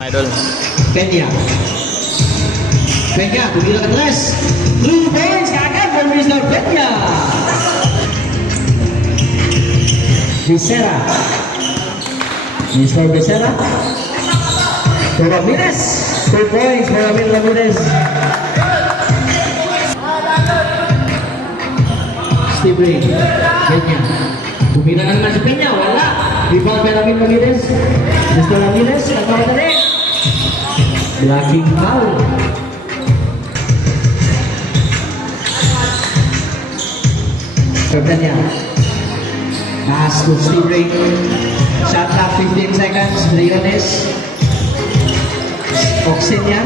Idol. Peña. Peña, tumilang address. 3 points kaagad for Mr. Peña. Becerra. Mr. Becerra. To Ramirez. 2 points for Ramil Ramirez. Steve Ray. Peña. Tumira na naman si Peña. Wala. Rebound kay Ramil Ramirez. Mr. Ramirez. Nagmamadali. Blocking foul. Peña. Pass to Steve Ray. Shot clock 15 seconds. Leones. Oxenia.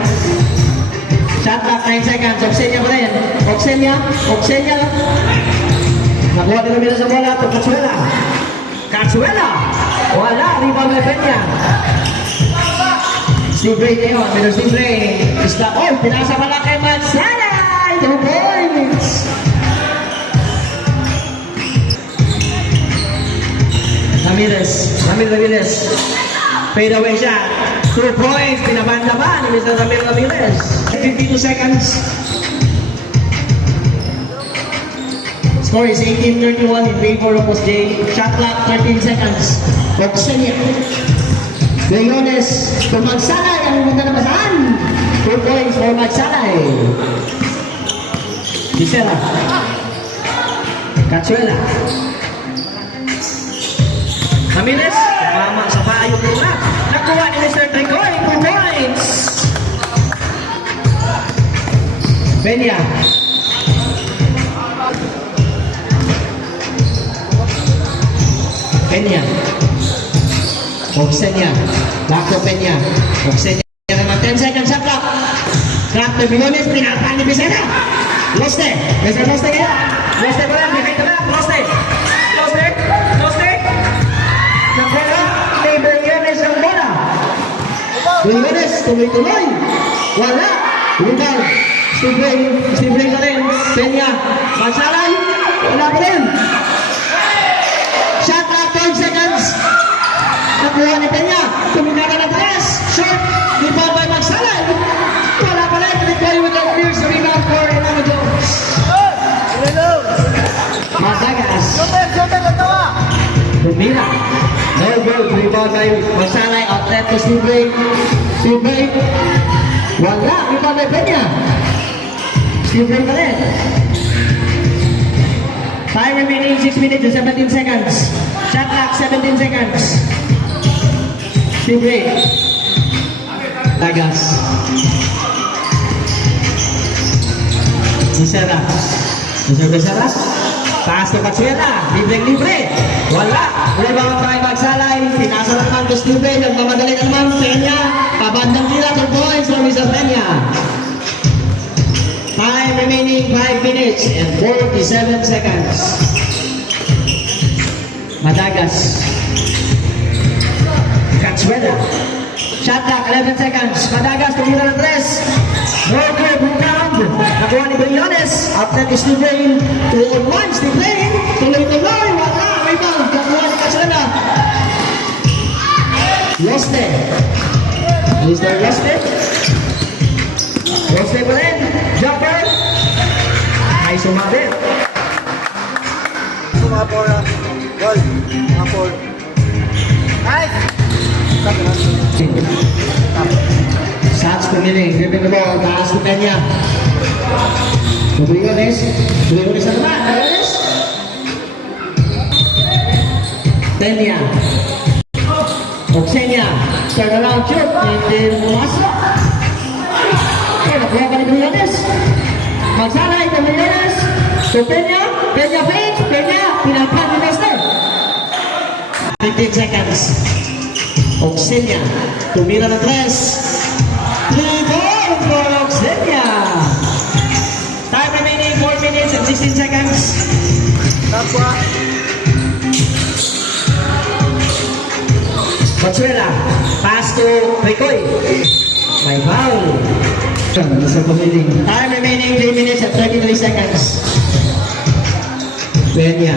Shot clock 9 seconds. Oxenia pa rin. Oxenia. Oxenia. Nakuha nila nila sa bola. To Cazuela. Cazuela. Wala. Rebound kay Peña. Steve Ray ngayon. Pero Steve Ray. Isla. Oh, pinasa pala kay Mansala. 2 points. Ramirez. Ramil Ramirez. Fade away shot. 2 points. Pinabanda pa ni Mr. Ramil Ramirez. 52 seconds. Score is 18-31 in favor of J. Shot clock 13 seconds. Oxenia. Leones. Kung Magsalay. Ang punta na ba saan? 2 points for Magsalay. Becerra. Cazuela. Ramirez, mama sa payo muna. Nakuha ni Mr. Tricoy, 2 points. Peña. Peña. Oxenia. Back to Peña. Oxenia naman 10 seconds shot clock. Clock to Milones, pinalpan ni Becerra. Loste. Mr. Loste kaya. Loste pa rin, behind the back. Loste. Loste. Loste. Nakuha kay Beriones ang bola. Beriones, tuloy-tuloy. Wala. Rebound. Steve Ray pa rin. Peña. Mansalay. Wala pa rin. Shot clock 10 seconds. Nakuha ni Peña. Tuminaga ng press. Short. Rebound by Mansalay. Wala pa rin. Tricoy with the fierce rebound for Ilano Jones. Madagas. Tumira. No goal. Rebound by Mansalay. Outlet to Steve Ray. Steve Ray. Wala. Rebound by Peña. Steve Ray pa rin. Time remaining 6 minutes and 17 seconds. Shot clock 17 seconds. Steve Ray. Tagas. Becerra. Mr. Becerra. Pass to Cazuela. Libre. Wala. Rebound by Magsalay. Pinasa naman to Steve Ray. Nagmamadali naman. Peña. Pabandang tira. 2 points for Mr. Peña. Time remaining 5 minutes and 47 seconds. Madagas. Cazuela. Shot clock 11 seconds. Madagas tumira ng 3. No good. Rebound. Nakuha ni Beriones. After the Steve Ray. 2-on-1. Steve Ray. Tuloy-tuloy. Wala. Rebound. Nakuha ni Cazuela. Loste. Mr. Loste. Loste pa rin. Jumper. Ay sumabit. Sumapor na. Goal. Sumapor. Nice! Shots pumiling. Dribbling the ball. Taas to Peña. Briones. Briones na naman. Briones. Peña. Oxenia. Turn around shoot. Hindi pumasok. Nakuha pa ni Briones. Magsalay to Briones. To Peña. Peña fake. Peña. Pinalpan ni Master. 15 seconds. Oxenia. Tumira ng 3. 3 points for Oxenia. Time remaining 4 minutes and 16 seconds. Tapwa. Cazuela. Pass to Tricoy. May foul. Time remaining 3 minutes and 33 seconds. Peña.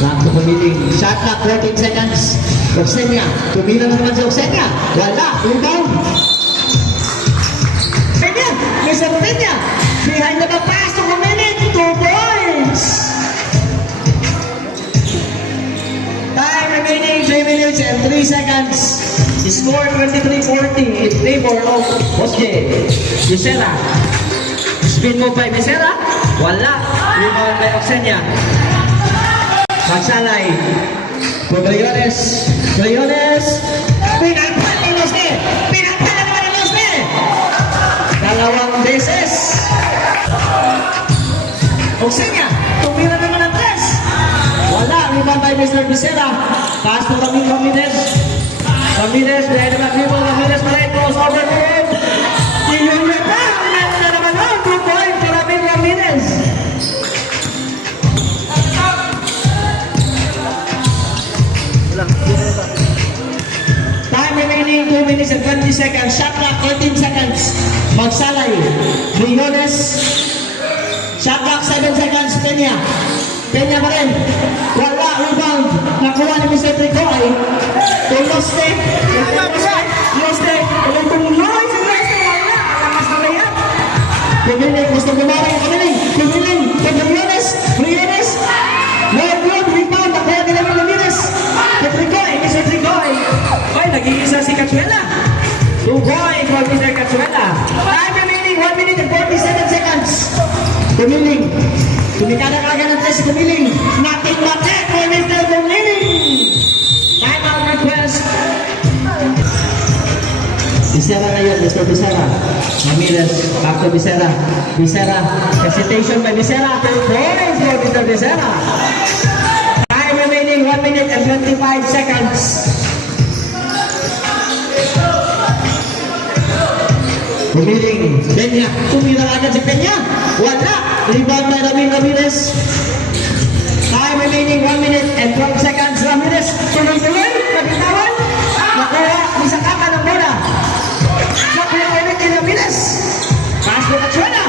Back to pumiling. Shot clock 14 seconds. Oxenia, tumila na naman si Oxenia. Wala, rebound. Peña, Mr. Peña. Behind the pass to a minute, 2 points. Time remaining 3 minutes and 3 seconds. Score 23-40 in favor of Jose. Yusera. Spin move by Yusera. Wala. Rebound by Oxenia. Magsalay. Briones. Pinagpal ni Jose. Pinagpal naman ni Jose. Dalawang beses. Oxenia. Tumira naman ang tres. Wala. Rebound by Mr. Yusera. Pass to Ramirez. Ramirez, behind the back dribble, Ramirez pa rin, cross over to him. Tiyunya pa, na naman ang 2 points para kay Ramirez. Time remaining 2 minutes and 20 seconds. Shot clock 13 seconds. Magsalay. Briones. Shot clock 7 seconds. Peña. Peña pa rin. Wala, rebound. Nakuha ni Mr. Tricoy. Loste. Tumuloy si Loste. Wala. Alakas na kaya. Pumiling. Gusto gumawa yung pumiling. Briones. No good. Rebound. Nakuha nila ng Ramirez. Tricoy. Mr. Tricoy. Ay, nag-iisa si Cachuela. 2 points for Mr. Cachuela. Time remaining 1 minute and 47 seconds. Pumiling. Tumikada kagad ng tres. Pumiling. Nothing but that for Mr. Pumiling. Time out request. Bisera ngayon, Mr. Bisera. Ramirez, back to Bisera. Bisera, hesitation by Bisera. 2 points for Mr. Bisera. Time remaining 1 minute and 25 seconds. Pumiling, Peña. Tumira agad si Peña. Wala. Rebound by Ramirez. Time remaining 1 minute and 12 seconds. Ramirez, tuloy-tuloy. Nabitawan. Nakuha. Isa kaka ng bola. Nakuha ulit ni Ramirez. Pass to Cachuela.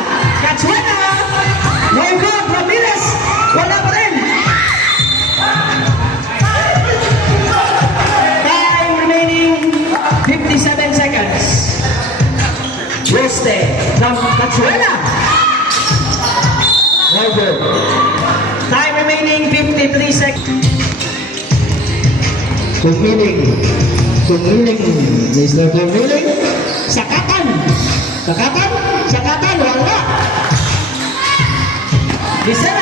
No good. Ramirez. Wala pa rin. Time remaining 57 seconds. Juste ng Cachuela. No good. Time remaining 53 seconds. Pumiling. Mr. Pumiling. Sakatan. Wala. Listen.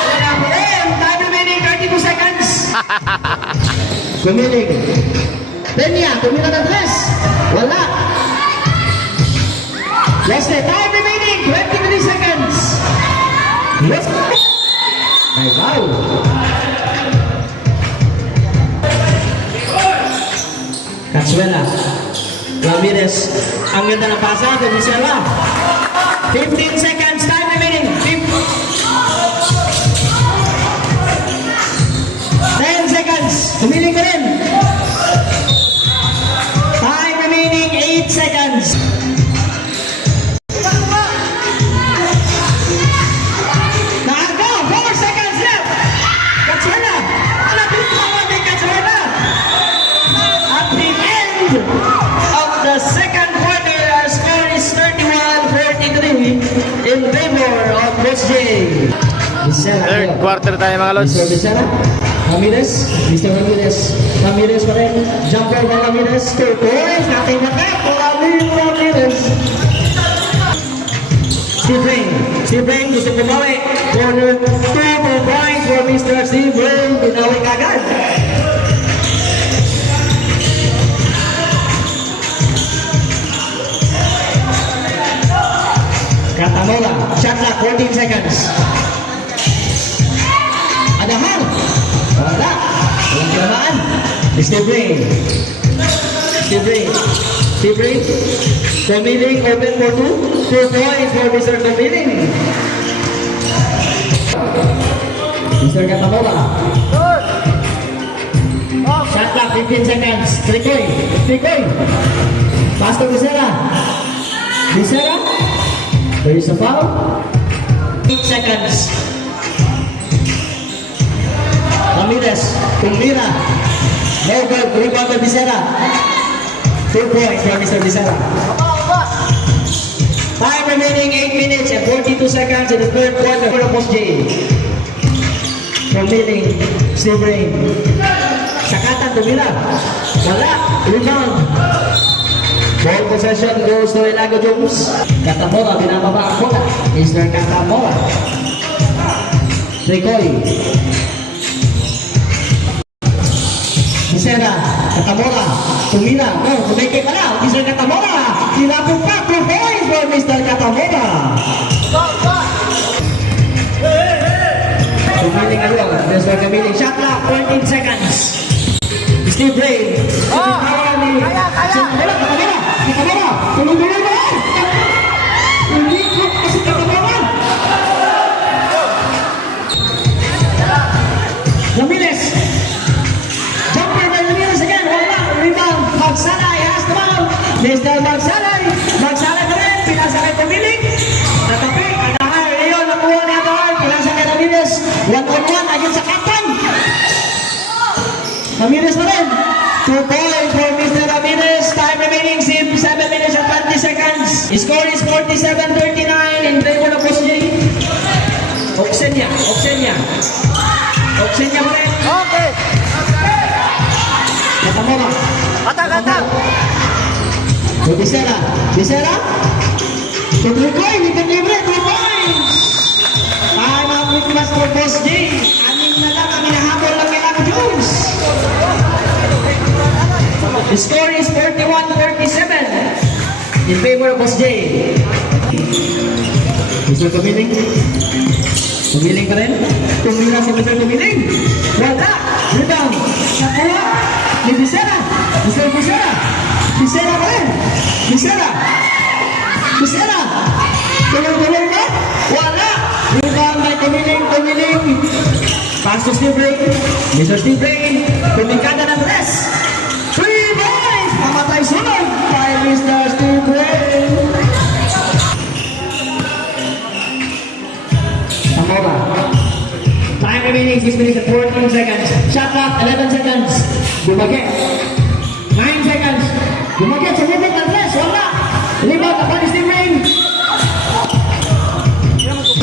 Wala pa rin. Time remaining 32 seconds. Pumiling. Peña. Tumira na tres. Wala. Time remaining 23 seconds. Yes. Ay, wow. Cachuela. Ramirez. Ang ganda ng pasa. Venezuela. 15 seconds. Time remaining. 10 seconds. Tumiling ka rin. Time remaining 8 seconds. Of the second quarter, our score is 31-43 in favor of Coach J. Third quarter tayo mga lods. Mr. Bisera, Mr. Ramirez pa rin. Jumper by Ramirez, 2 points, nothing but that for Ramirez. Steve Ring, gusto bumawi. Corner, 2 points for Mr. Steve Ring, binawi kagad. Catamola, shot clock 14 seconds. Adahan. Wala. Walang kinamaan. Steve Ring. Pumiling, open for 2 points for Mr. Pumiling. Mr. Catamola. Shot clock 15 seconds. Tricoy. Pass to Bisera. There is a foul. 8 seconds. Ramirez, Tumira. No good. Rebound by Bisera. 2 points for Mr. Bisera. Time remaining 8 minutes and 42 seconds in the third quarter for the Post J. Committing Steve Rain. Sakatan tumira. Wala. Rebound. Ball possession goes to Elago Jones. Katamora, binababa ang bola. Mr. Katamora. Tricoy. Bisera. Katamora. Tumira. No, tumikay pala. Mr. Katamora. Tinapong pa. 2 points for Mr. Katamora. Tumiling ano. Mr. Kamiling. Shot clock. 14 seconds. Steve Ray. Kaya. Katamora. Katamora. Tuloy-tuloy ba? Hindi ko kasi Katamora. Ramirez. Jumper by Ramirez again. Wala. Rebound. Magsalay has the ball. Mr. Magsalay. Magsalay na rin. Pinasa kay Tumiling. Natapi. Anahar. Leon. Nakuha ni Anahar. Pinasa kay Ramirez. 1-on-1 against sa captain. Ramirez na rin. 2 points for Mr. Ramirez. Time remaining 7 minutes and 20 seconds. Score is 47-39 in favor of Post J. Oksenia. Oksenia mo rin. Okay. Katamora. Kata. Bisera. Tuloy-tuloy. Libre. 2 points. Time out with mas for Post J. Anim na lang ang hinahabol ng Elago Jones. The score is 41-37 in favor of Post J. Mr. Tumiling. Tumiling pa rin. Tumira si Mr. Tumiling. Wala. Rebound. Nakuha ni Bisera. Mr. Bisera. Bisera pa rin. Bisera. Tuloy-tuloy ba? Wala. Rebound by Tumiling. Pass to Steve Ray. Mr. Steve Ray. Tumingkada ng rest. 3 points! Mamatay sunod by Mr. Steve Ray. Tamora. Time remaining 6 minutes and 14 seconds. Shot clock 11 seconds. Bumagit. 9 seconds. Bumagit sa movement ng press. Wala. Rebound upon Steve Ray.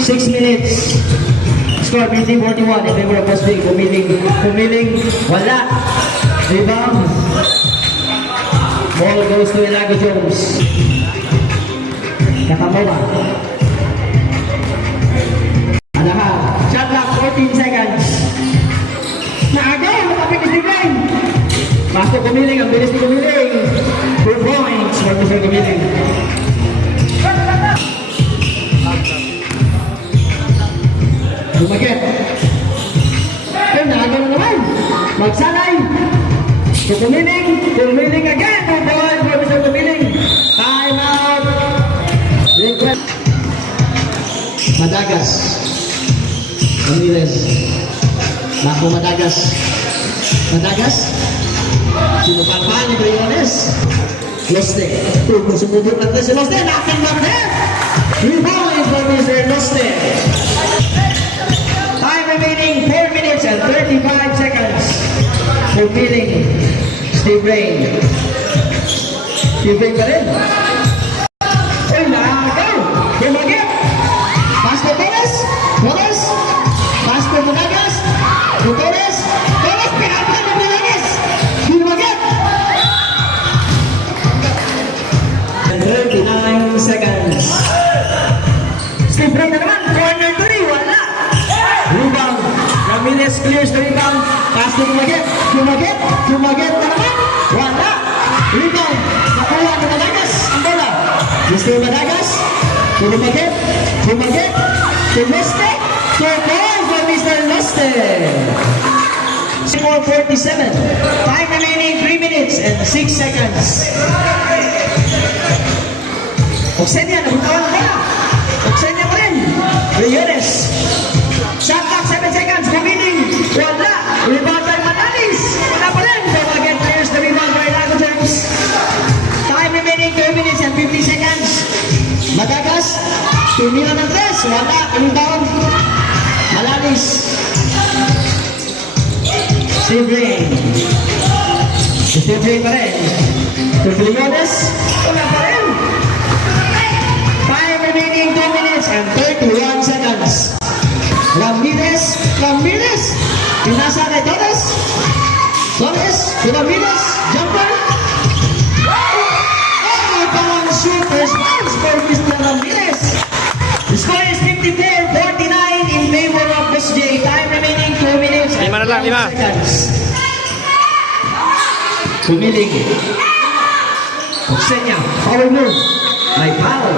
6 minutes. Score 50-41 in favor of Post J. Pumiling. Wala. Rebound. Ball goes to Elago Jones. Katamora. Anahar. Shot clock 14 seconds. Naagaw. Nakapit ni Steve Ray. Pass to Kumiling. Ang bilis ni Kumiling. 2 points for Mr. Kumiling. Bumagit. Pero naagaw na naman. Magsanay. Tumiling again. 2 points for Mr. Tumiling. Time out. Request. Madagas. Ramirez. Naku Madagas. Sino pa ni Briones? Loste. Sumubok natin si Loste. Nothing but net. 3 points for Mr. Loste. Time remaining 4 minutes and 35 seconds. Fulfilling Steve Ray. Pa rin. Ay, nakakaw. Bumagit. Pass to Torres. Pass to Madagas. Torres. Pinapan ni Madagas. Bumagit. 39 seconds. Steve Ray na naman. Corner 3. Wala. Rebound. Ramirez clears the rebound. Pass to Bumagit na naman. Wala. Rebound. Nakuha ni Madagas. Ang bola. Mr. Madagas. Bumagit. To Loste. 2 points for Mr. Loste. Score 47. Time remaining 3 minutes and 6 seconds. Oksenia. Nabutawan na bola. Oksenia pa rin. Briones. Shot clock 7 seconds. Kumiling. Wala. Rebound by Manalis. Wala pa rin. Bumagit clears the rebound by Elago Jones. Time remaining 2 minutes and 50 seconds. Madagas. Tumira ng 3. Wala. Rebound. Manalis. Steve Ray. Steve pa rin. Tubliones, wala pa rin. 5 remaining 2 minutes and 31 seconds. Ramirez, pinasa kay Torres, to Ramirez, jumper. Oh, parang super smash for Mr. Ramirez. The score is 54-49 in favor of Boss J. Time remaining 2 minutes and 5 na lang, 5 seconds. Pumiling. Oksenya, power move. May foul.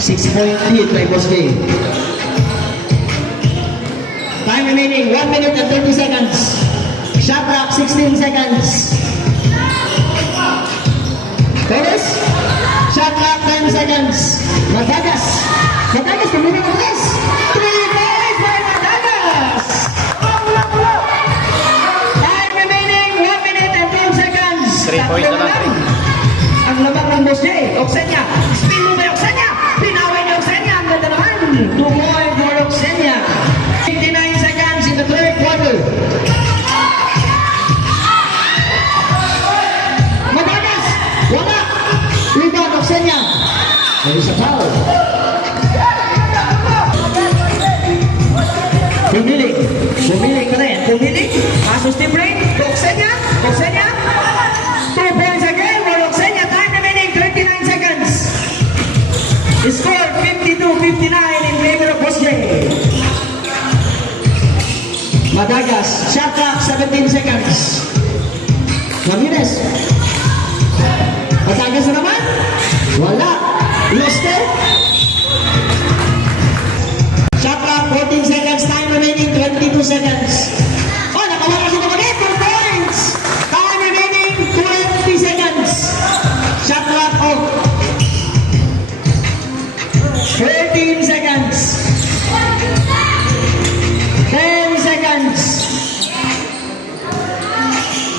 Six-point lead by Boss J. Time remaining 1 minute and 30 seconds. Shot clock 16 seconds. Torres, shot clock 10 seconds. Madagas, tumingin ang press. 3 points by Madagas. Time remaining 1 minute and 12 seconds. 3 points na lang, 3. Ang labang ng Boss J. Oksenya, spin move by Oksenya. Pinaway ni Oksenya. Ang ganda naman. 2 points for Oksenya. 59 seconds in the third quarter. Madagas, wala. Rebound Oksenya. There is a foul. Pumiling ka rin. Pasos ni Brain. Oksenya. 2 points again for Oksenya. Time remaining 39 seconds. Score 52-59 in favor of Boss J. Madagas, shot clock 17 seconds. Ramirez. Madagas na naman. Wala. Loste. Shot clock 14 seconds. Time remaining 22 seconds. Oh, nakawala si Dumagay. 2 points. Time remaining 20 seconds. Shot clock off. 13 seconds. 10 seconds.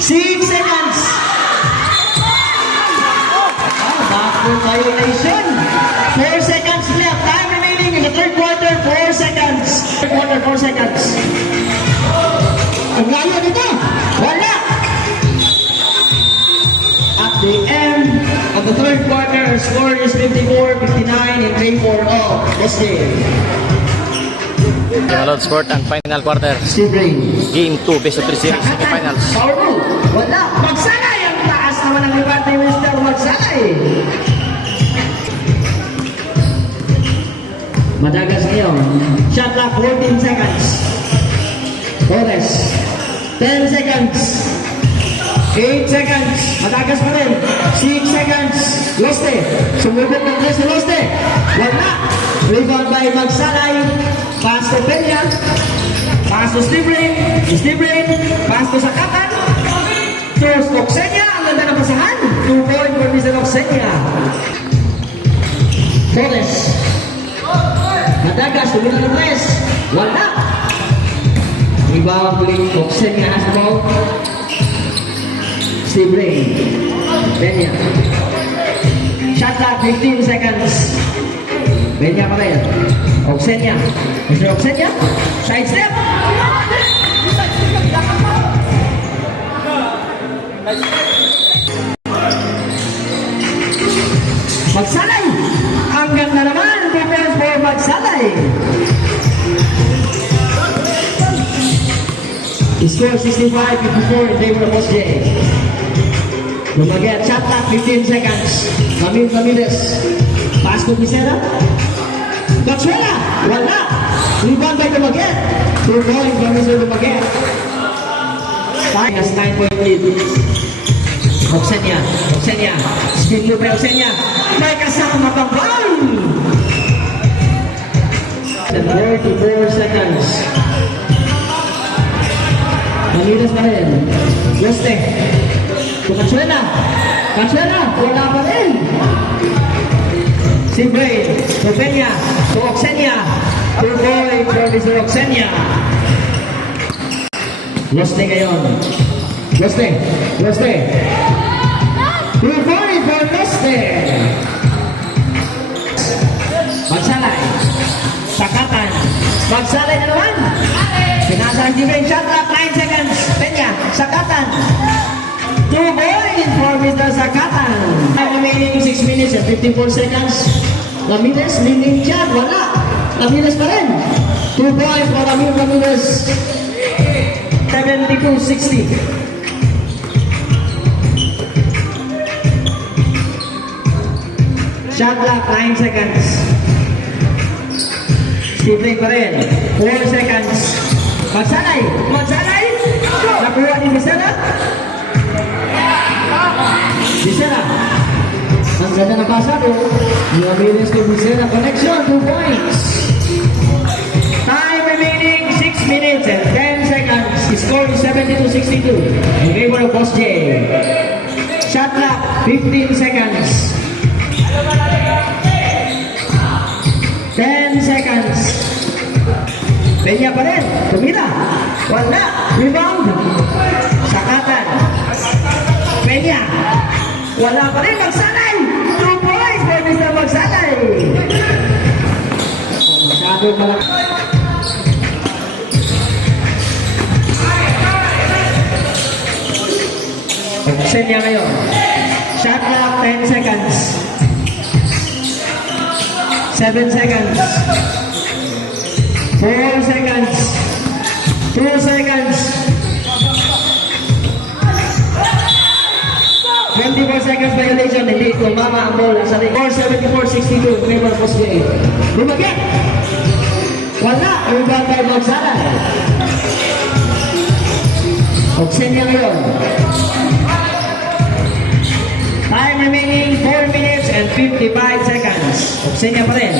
6 seconds. Backward violation. 4 seconds left. Time remaining in the third quarter. 4 seconds. Third quarter, 4 seconds. Ang layo nito. Wala. At the end of the third quarter, score is 54-59 in favor of Boss J. Mga Lods, fourth and final quarter. Steve Ray. Game 2, best of 3 series, semifinals. Power move. Wala. Magsalay. Ang taas naman ang lugar ni Mr. Magsalay. Madagas ngayon. Shot clock 14 seconds. Torres. 10 seconds. 8 seconds. Madagas pa rin. 6 seconds. Loste. Sumubok ng tres ni Loste. Wala. Rebound by Magsalay. Pass to Peña. Pass to Steve Ray. Pass to Sakatan. Throws to Oksenya. Ang ganda ng pasahan. 2 point for Mr. Oksenya. Torres. Madagas. Tumingin ng tres. Wala. Rebound ulit. Oksenya has the ball. Steve Ray. Peña. Shot clock 15 seconds. Peña pa rin. Oksenya. Mr. Oksenya. Side step. Magsalay. Ang ganda naman. Defense for Magsalay. Score 65-54 in favor of Boss J. Lumaget, shot clock, 15 seconds. Ramirez. Pass to Pizarra. Gachuela, wala. Rebound by Lumaget. 2 points from Mr. Lumaget. Time has 9-point lead. Oksenya. Spin move by Oksenya. May kasama pang foul. 44 seconds. Ramirez pa rin. Loste. To Cachuela, wala pa rin. Simbre, to Peña, to Oksenya. 2 points for Mr. Oksenya. Loste ngayon. Loste. 2 points for Loste. Magsalay. Sakatan. Magsalay na naman. Pinasa ang defense shot clock, 9 seconds. Peña, Sakatan. 2 points for Mr. Sakatan. Time remaining 6 minutes and 54 seconds. Ramirez, leading shot, wala. Ramirez pa rin. 2 points for Ramirez. 72-60. Shot clock, 9 seconds. Steve Lane pa rin. 4 seconds. Magsanay! Magsanay! Nakuha ni Vicena. Vicena. Ang ganda ng pasado. Ramirez to Vicena. Connection, 2 points. Time remaining 6 minutes and 10 seconds. Score is 72-62. In favor of Boss J. Shot clock, 15 seconds. 10 seconds. Peña pa rin. Tumira. Wala. Rebound. Sakatan. Peña. Wala pa rin. Magsanay. 2 points for Mr. Magsanay. Masyado malaki. Pagkasin niya ngayon. Shot clock, 10 seconds. 7 seconds. 4 seconds. 2 seconds. 24 seconds violation. Hindi tumama ang bola sa ring. 4-74-62. Favor Boss J. Lumagyan. Wala. Rebound by Magsanay. Oksen niya ngayon. Time remaining 4 minutes and 55 seconds. Oksenya pa rin.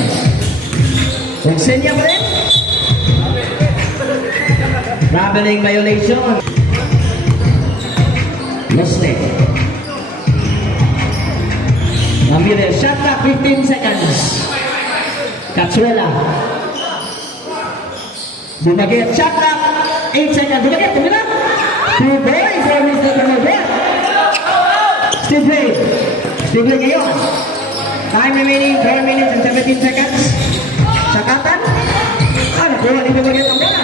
Oksenya pa rin. Traveling violation. Losne. Ramirez. Shot clock 15 seconds. Katsuela. Dumaget. Shot clock 8 seconds. Dumaget. Tumira. 2 points for Mr. Dumaget. Steve Lane. Steve Lane ngayon. Time remaining 4 minutes and 17 seconds. Sakatan. Nakuha ni Dumaget ang bola.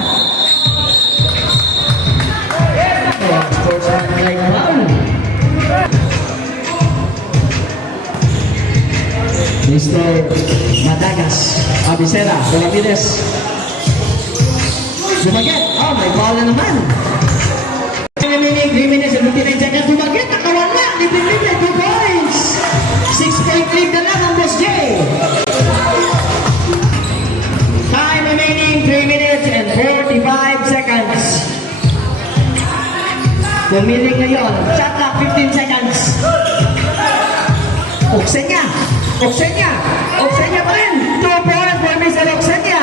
Sports man like foul. Mr. Madagas. Abisera. Ramirez. Dumaget. Oh, may foul na naman. Time remaining 3 minutes and 59 seconds. Dumaget. Nakawala. Libre-libre. 2 points. 6-point lead na lang ang Boss J. Time remaining 3 minutes and 45 seconds. Pumiling ngayon. Shot clock 15 seconds. Oksenya. Oksenya. Oksenya pa rin. 2 points for Mr. Oksenya.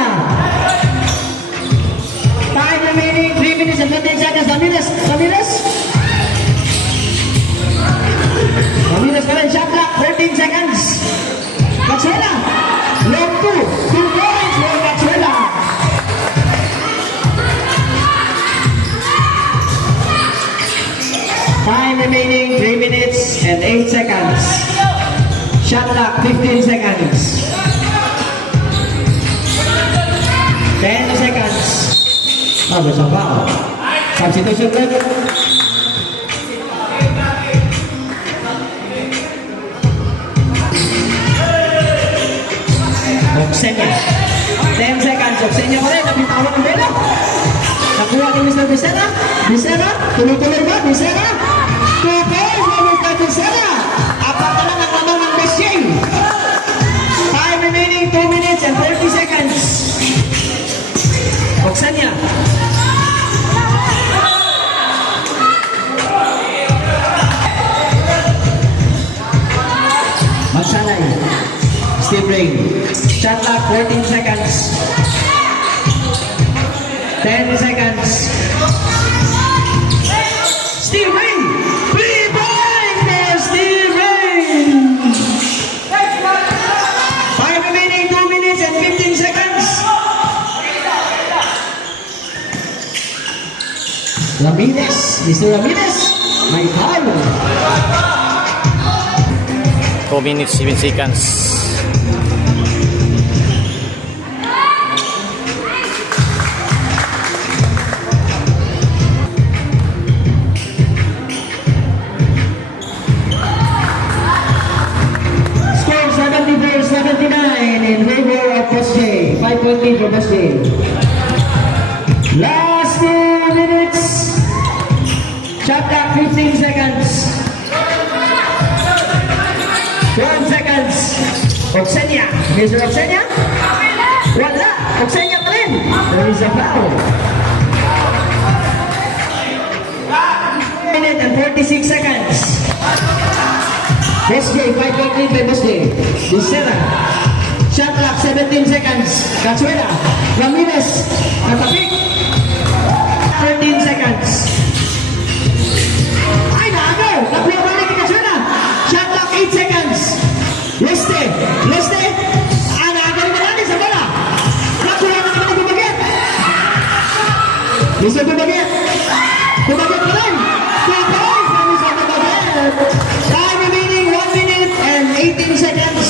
Time remaining 3 minutes and 15 seconds. Ramirez. Ramirez. Ramirez pa rin. Shot clock 14 seconds. Katsuela. Long 2. 2 points for Katsuela. Time remaining 3 minutes and 8 seconds. Shot clock 15 seconds. 10 seconds. Basta pa. Substitution break. Oksenya. 10 seconds. Oksenya pa rin. Nabitawan ang bela. Nakuha ni Mr. Vicena. Vicena. Tuloy-tuloy ba? Vicena. 2 points for Mr. Vicena. Apat na lang ang lamang ng Boss J. Time remaining 2 minutes and 30 seconds. Oksenya. Magsanay. Steve Lane. Shot clock 14 seconds. 10 seconds. Steve Lane. 3 points for Steve Lane. Time remaining 2 minutes and 15 seconds. Ramirez. Mr. Ramirez. May foul. 2 minutes, 7 seconds. Last 2 minutes. Shot clock 15 seconds. 12 seconds. Oksenia. Mr. Oksenia? Wala. Oksenia pa rin. There is a foul. Minute and 46 seconds. Boss J, 5 lead by Boss J. Disera. Shot clock 17 seconds. Katsuela. Ramirez. Natapik. 13 seconds. Ay, naagaw. Tatlo pa rin kay Katsuela. Shot clock 8 seconds. Leste. Leste. Ah, naagaw na natin sa bola. Nakuha na naman ang bumagit. Gusto bumagit. Bumagit pa rin. 2 points. Gusto bumagit. Time remaining 1 minute and 18 seconds.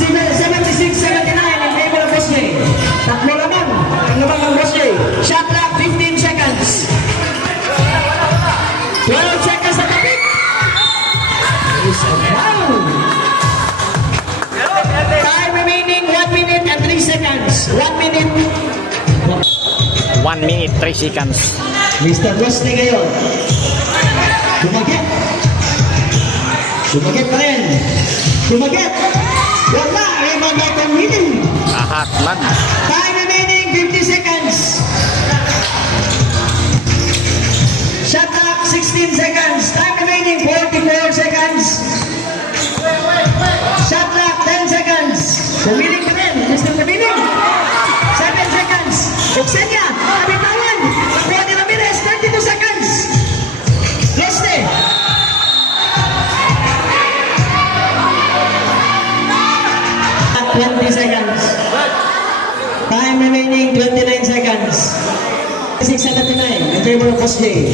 76-79 in favor of Boss J. Tatlo naman. Ang naman ng Boss J. Shot clock 15 seconds. 12 seconds na tapik. Is a foul. Time remaining 1 minute and 3 seconds. 1 minute. 1 minute, 3 seconds. Mr. Boss J ngayon. Sumagit. Sumagit pa rin. Sumagit. Wala. Raymond Michael Meeting. Ahat lang. Time remaining 50 seconds. Shot clock 16 seconds. Time remaining 44 seconds. Shot clock 10 seconds. Pumiling pa rin. Mr. Pumiling. 7 seconds. Oksenia. Kapitawan. Juan Ramirez. 32 seconds. Loste. 20 seconds. Time remaining 29 seconds. 6:79 in favor of Boss J.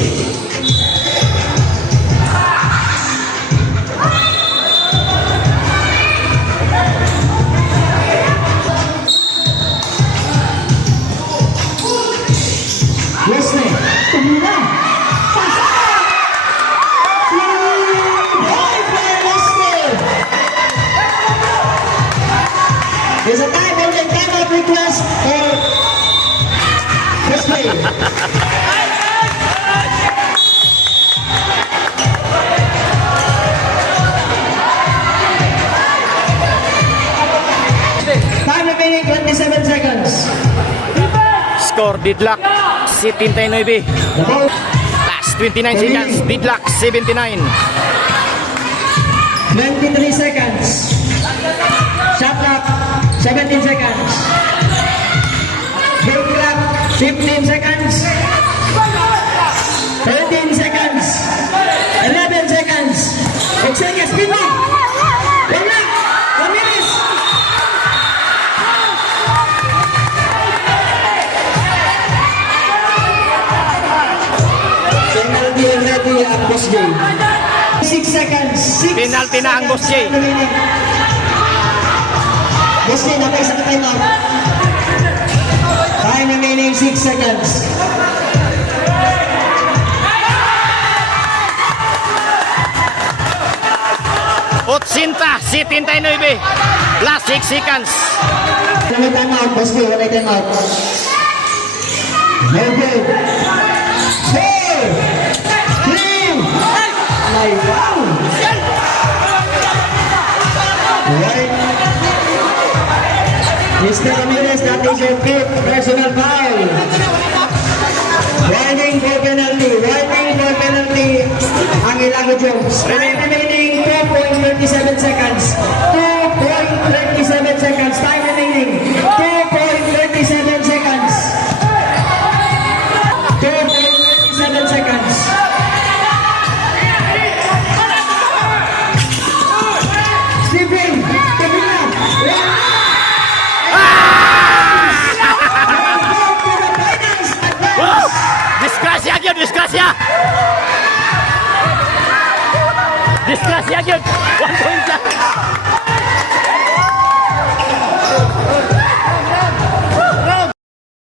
Wesley, tumula. Pasok! Point by Wesley. There's a timeout request for Wesley. Time remaining 27 seconds. Score, Didlak, 79. The ball. Last 29 seconds, Didlak, 79. 23 seconds. Shot clock 17 seconds. Game clock 15 seconds. 13 seconds. 11 seconds. Oksenia spinning. Wala. Ramirez. Penalty already at Boss J. 6 seconds. 6 Penalty na ang Boss J. Boss J, nakaisa ka tayo. Time remaining 6 seconds. Otsinta, 79. Last 6 seconds. Wala time out, Boss J. Wala time out. No good. 4, 3, my wow. Right. Mr. Ramirez, that is your fifth personal foul. Warning for penalty. Warning for penalty. Ang Ilago Jones. Time remaining 2.37 seconds. 2.37 seconds. Time remaining 2.37 seconds. 2.37 seconds. Sleeping. Tabila. Disgrasya gyud, disgrasya. Disgrasya gyud. 1 point lang.